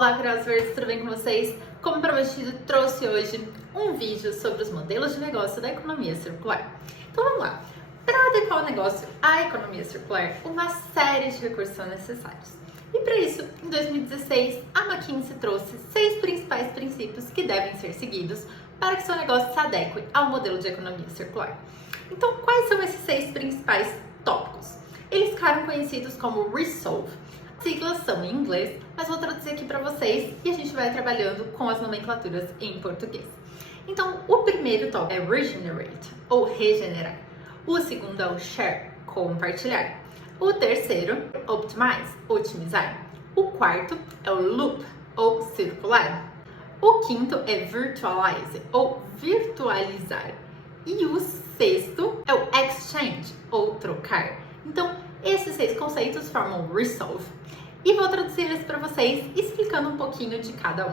Olá, Crossverds, tudo bem com vocês? Como prometido, trouxe hoje um vídeo sobre os modelos de negócio da economia circular. Então vamos lá. Para adequar o negócio à economia circular, uma série de recursos são necessários. E para isso, em 2016, a McKinsey trouxe 6 principais princípios que devem ser seguidos para que seu negócio se adeque ao modelo de economia circular. Então, quais são esses 6 principais tópicos? Eles ficaram conhecidos como RESOLVE. Siglas são em inglês, mas vou traduzir aqui para vocês e a gente vai trabalhando com as nomenclaturas em português. Então, o primeiro tópico é regenerate, ou regenerar. O segundo é o share, compartilhar. O terceiro, optimize, otimizar. O quarto é o loop, ou circular. O quinto é virtualize, ou virtualizar. E o sexto é o exchange, ou trocar. Então, esses 6 conceitos formam o RESOLVE. E vou traduzir eles para vocês, explicando um pouquinho de cada um.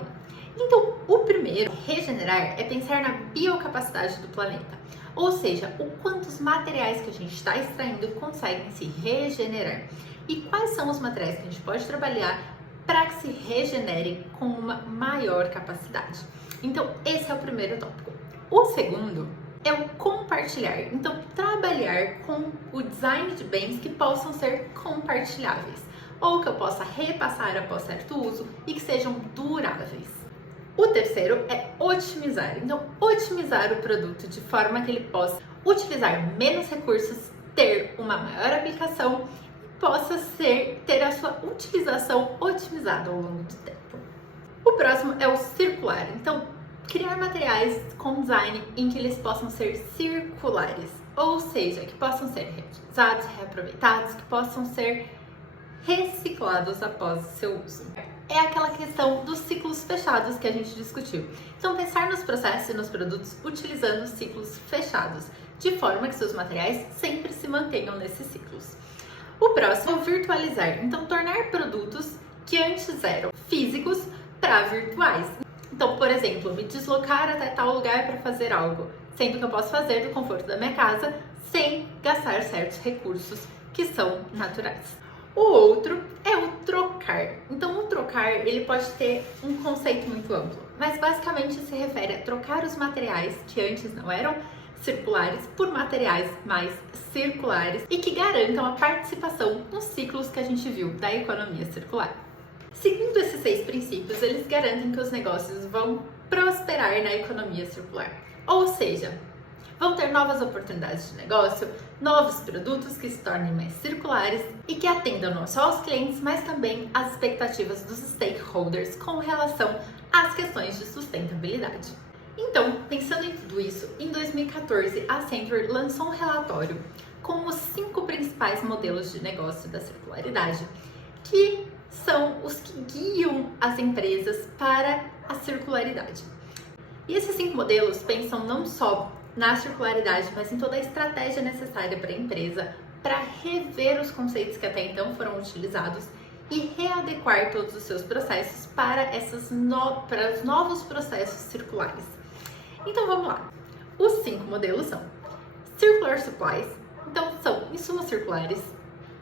Então, o primeiro, regenerar, é pensar na biocapacidade do planeta. Ou seja, o quanto os materiais que a gente está extraindo conseguem se regenerar. E quais são os materiais que a gente pode trabalhar para que se regenerem com uma maior capacidade. Então, esse é o primeiro tópico. O segundo é o compartilhar. Então, trabalhar com o design de bens que possam ser compartilháveis, ou que eu possa repassar após certo uso e que sejam duráveis. O terceiro é otimizar. Então, otimizar o produto de forma que ele possa utilizar menos recursos, ter uma maior aplicação e possa ter a sua utilização otimizada ao longo do tempo. O próximo é o circular. Então, criar materiais com design em que eles possam ser circulares, ou seja, que possam ser reutilizados, reaproveitados, que possam ser reciclados após o seu uso. É aquela questão dos ciclos fechados que a gente discutiu. Então, pensar nos processos e nos produtos utilizando ciclos fechados, de forma que seus materiais sempre se mantenham nesses ciclos. O próximo é o virtualizar. Então, tornar produtos que antes eram físicos para virtuais. Então, por exemplo, me deslocar até tal lugar para fazer algo, sendo que eu posso fazer do conforto da minha casa sem gastar certos recursos que são naturais. O outro é o trocar. Então, o trocar, ele pode ter um conceito muito amplo, mas basicamente se refere a trocar os materiais que antes não eram circulares por materiais mais circulares e que garantam a participação nos ciclos que a gente viu da economia circular. Seguindo esses 6 princípios, eles garantem que os negócios vão prosperar na economia circular. Ou seja, vão ter novas oportunidades de negócio, novos produtos que se tornem mais circulares e que atendam não só aos clientes, mas também às expectativas dos stakeholders com relação às questões de sustentabilidade. Então, pensando em tudo isso, em 2014 a Accenture lançou um relatório com os 5 principais modelos de negócio da circularidade, que são os que guiam as empresas para a circularidade. E esses 5 modelos pensam não só na circularidade, mas em toda a estratégia necessária para a empresa para rever os conceitos que até então foram utilizados e readequar todos os seus processos para os novos processos circulares. Então vamos lá. Os 5 modelos são Circular Supplies, então são insumos circulares,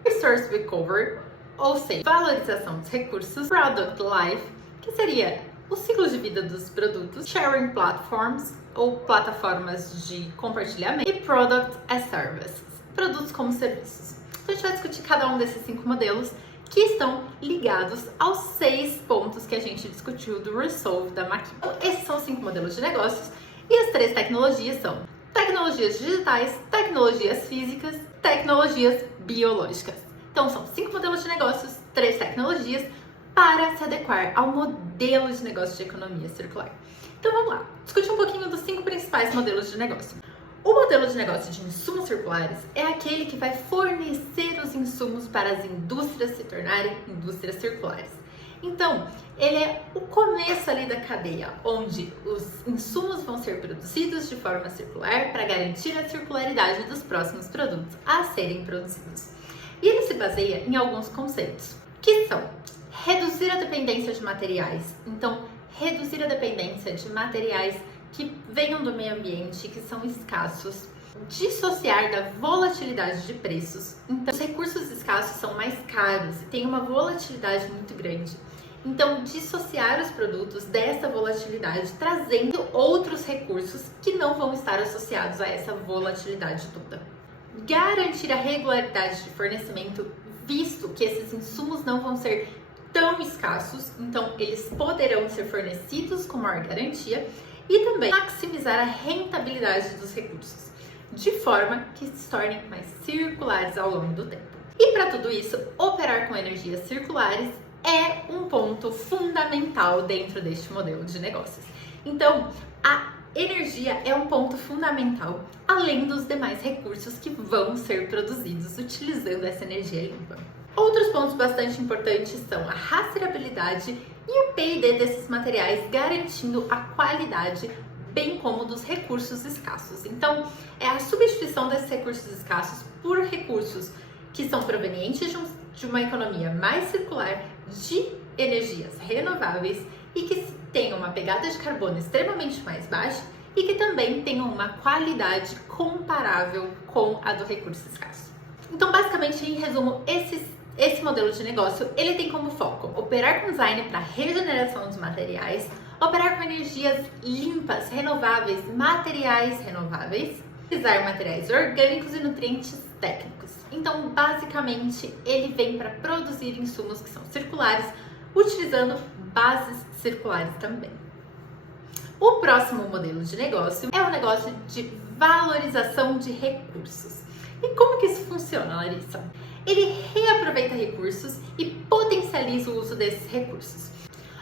Resource Recovery, ou seja, valorização dos recursos, Product Life, que seria o ciclo de vida dos produtos, Sharing Platforms, ou plataformas de compartilhamento, e Product as Services, produtos como serviços. Então, a gente vai discutir cada um desses 5 modelos que estão ligados aos 6 pontos que a gente discutiu do RESOLVE da McKinsey. Então, esses são os 5 modelos de negócios e as 3 tecnologias são tecnologias digitais, tecnologias físicas, tecnologias biológicas. Então, são 5 modelos de negócios, 3 tecnologias para se adequar ao modelo de negócio de economia circular. Então, vamos lá. Discutir um pouquinho dos 5 principais modelos de negócio. O modelo de negócio de insumos circulares é aquele que vai fornecer os insumos para as indústrias se tornarem indústrias circulares. Então, ele é o começo ali da cadeia, onde os insumos vão ser produzidos de forma circular para garantir a circularidade dos próximos produtos a serem produzidos. E ele se baseia em alguns conceitos, que são reduzir a dependência de materiais. Então, reduzir a dependência de materiais que venham do meio ambiente, que são escassos, dissociar da volatilidade de preços. Então, os recursos escassos são mais caros e tem uma volatilidade muito grande. Então, dissociar os produtos dessa volatilidade, trazendo outros recursos que não vão estar associados a essa volatilidade toda. Garantir a regularidade de fornecimento, visto que esses insumos não vão ser tão escassos, então eles poderão ser fornecidos com maior garantia, e também maximizar a rentabilidade dos recursos, de forma que se tornem mais circulares ao longo do tempo. E para tudo isso, operar com energias circulares é um ponto fundamental dentro deste modelo de negócios. Então, a energia é um ponto fundamental, além dos demais recursos que vão ser produzidos utilizando essa energia limpa. Outros pontos bastante importantes são a rastreabilidade e o P&D desses materiais, garantindo a qualidade, bem como dos recursos escassos. Então, é a substituição desses recursos escassos por recursos que são provenientes de uma economia mais circular, de energias renováveis e que tenham uma pegada de carbono extremamente mais baixa e que também tenham uma qualidade comparável com a do recurso escasso. Então, basicamente, em resumo, esse modelo de negócio, ele tem como foco operar com design para regeneração dos materiais, operar com energias limpas, renováveis, materiais renováveis, utilizar materiais orgânicos e nutrientes técnicos. Então, basicamente, ele vem para produzir insumos que são circulares, utilizando bases circulares também. O próximo modelo de negócio é o negócio de valorização de recursos. E como que isso funciona, Larissa? Ele reaproveita recursos e potencializa o uso desses recursos.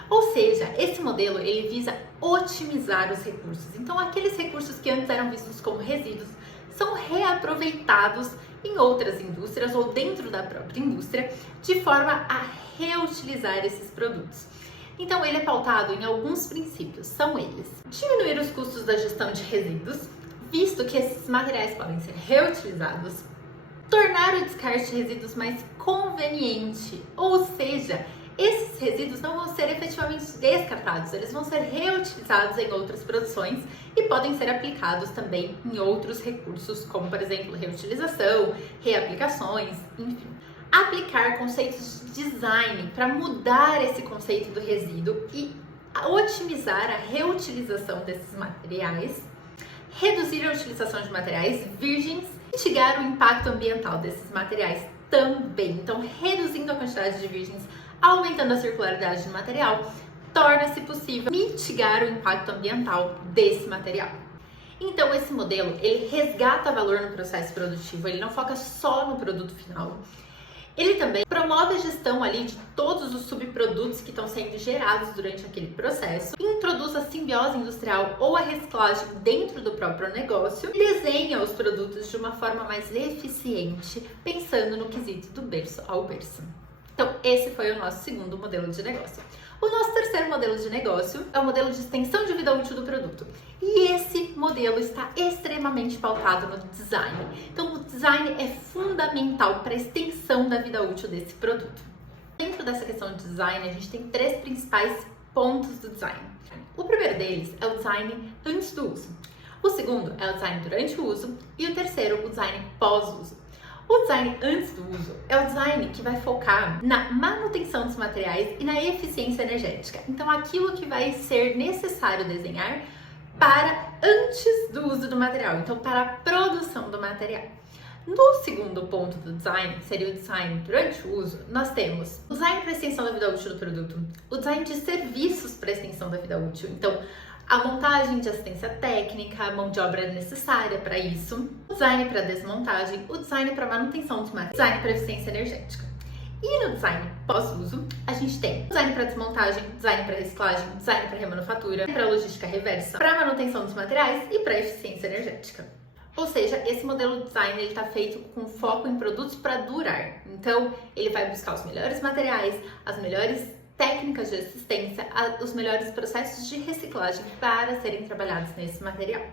Ou seja, esse modelo ele visa otimizar os recursos. Então, aqueles recursos que antes eram vistos como resíduos são reaproveitados em outras indústrias ou dentro da própria indústria, de forma a reutilizar esses produtos. Então, ele é pautado em alguns princípios, são eles: diminuir os custos da gestão de resíduos, visto que esses materiais podem ser reutilizados; tornar o descarte de resíduos mais conveniente, ou seja, esses resíduos não vão ser efetivamente descartados, eles vão ser reutilizados em outras produções e podem ser aplicados também em outros recursos, como por exemplo, reutilização, reaplicações, enfim. Aplicar conceitos de design para mudar esse conceito do resíduo e otimizar a reutilização desses materiais, reduzir a utilização de materiais virgens, mitigar o impacto ambiental desses materiais também. Então, reduzindo a quantidade de virgens, aumentando a circularidade do material, torna-se possível mitigar o impacto ambiental desse material. Então, esse modelo, ele resgata valor no processo produtivo, ele não foca só no produto final. Ele também promove a gestão ali de todos os subprodutos que estão sendo gerados durante aquele processo, introduz a simbiose industrial ou a reciclagem dentro do próprio negócio e desenha os produtos de uma forma mais eficiente, pensando no quesito do berço ao berço. Então, esse foi o nosso segundo modelo de negócio. O nosso terceiro modelo de negócio é o modelo de extensão de vida útil do produto. E esse modelo está extremamente pautado no design. Então, o design é fundamental para a extensão da vida útil desse produto. Dentro dessa questão de design, a gente tem três principais pontos do design. O primeiro deles é o design antes do uso. O segundo é o design durante o uso. E o terceiro, o design pós-uso. O design antes do uso é o design que vai focar na manutenção dos materiais e na eficiência energética. Então, aquilo que vai ser necessário desenhar para antes do uso do material, então para a produção do material. No segundo ponto do design, que seria o design durante o uso, nós temos o design para a extensão da vida útil do produto, o design de serviços para a extensão da vida útil, então a montagem de assistência técnica, a mão de obra necessária para isso, o design para desmontagem, o design para manutenção dos materiais, o design para eficiência energética. E no design pós-uso, a gente tem design para desmontagem, design para reciclagem, design para remanufatura, para logística reversa, para manutenção dos materiais e para eficiência energética. Ou seja, esse modelo de design está feito com foco em produtos para durar. Então, ele vai buscar os melhores materiais, as melhores técnicas de assistência, os melhores processos de reciclagem para serem trabalhados nesse material.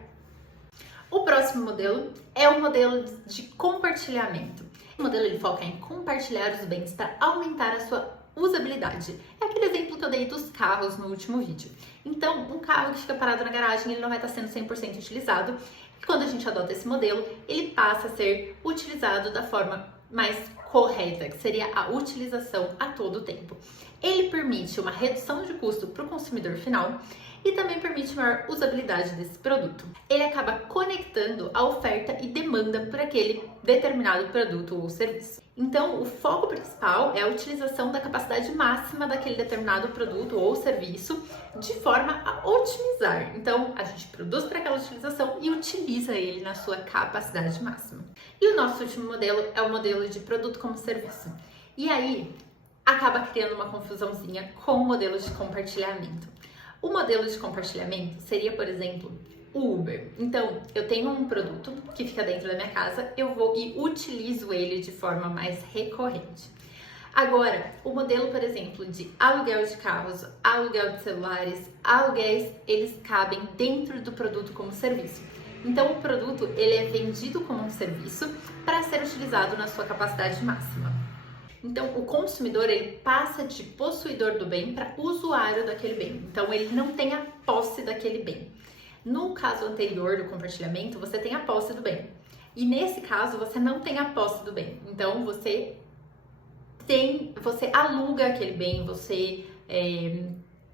O próximo modelo é o modelo de compartilhamento. O modelo ele foca em compartilhar os bens para aumentar a sua usabilidade. É aquele exemplo que eu dei dos carros no último vídeo. Então, um carro que fica parado na garagem, ele não vai estar sendo 100% utilizado. E quando a gente adota esse modelo, ele passa a ser utilizado da forma mais correta, que seria a utilização a todo tempo. Ele permite uma redução de custo para o consumidor final e também permite maior usabilidade desse produto. Ele acaba conectando a oferta e demanda por aquele determinado produto ou serviço. Então, o foco principal é a utilização da capacidade máxima daquele determinado produto ou serviço de forma a otimizar. Então, a gente produz para aquela utilização e utiliza ele na sua capacidade máxima. E o nosso último modelo é o modelo de produto como serviço. E aí, acaba criando uma confusãozinha com o modelo de compartilhamento. O modelo de compartilhamento seria, por exemplo, o Uber. Então, eu tenho um produto que fica dentro da minha casa, eu vou e utilizo ele de forma mais recorrente. Agora, o modelo, por exemplo, de aluguel de carros, aluguel de celulares, aluguéis, eles cabem dentro do produto como serviço. Então, o produto ele é vendido como um serviço para ser utilizado na sua capacidade máxima. Então, o consumidor ele passa de possuidor do bem para usuário daquele bem. Então, ele não tem a posse daquele bem. No caso anterior do compartilhamento, você tem a posse do bem. E nesse caso, você não tem a posse do bem. Então, você aluga aquele bem, você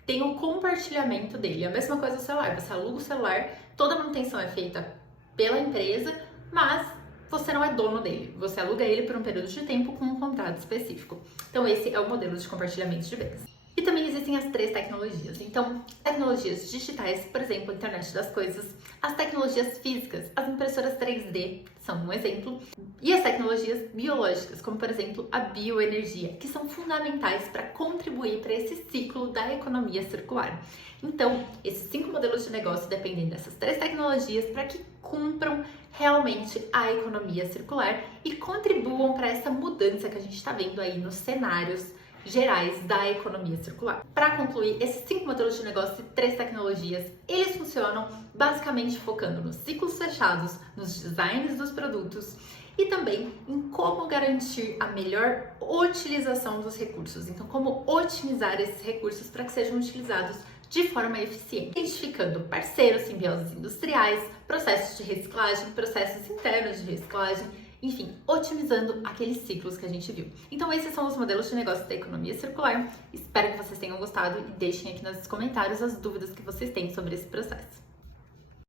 tem o compartilhamento dele. A mesma coisa do celular. Você aluga o celular, toda a manutenção é feita pela empresa, mas você não é dono dele, você aluga ele por um período de tempo com um contrato específico. Então esse é o modelo de compartilhamento de bens. E também existem as 3 tecnologias. Então, tecnologias digitais, por exemplo, a internet das coisas, as tecnologias físicas, as impressoras 3D são um exemplo, e as tecnologias biológicas, como por exemplo a bioenergia, que são fundamentais para contribuir para esse ciclo da economia circular. Então, esses 5 modelos de negócio dependem dessas 3 tecnologias para que cumpram realmente a economia circular e contribuam para essa mudança que a gente está vendo aí nos cenários gerais da economia circular. Para concluir, esses 5 modelos de negócio e 3 tecnologias, eles funcionam basicamente focando nos ciclos fechados, nos designs dos produtos e também em como garantir a melhor utilização dos recursos. Então, como otimizar esses recursos para que sejam utilizados de forma eficiente, identificando parceiros, simbioses industriais, processos de reciclagem, processos internos de reciclagem, enfim, otimizando aqueles ciclos que a gente viu. Então esses são os modelos de negócio da economia circular. Espero que vocês tenham gostado e deixem aqui nos comentários as dúvidas que vocês têm sobre esse processo.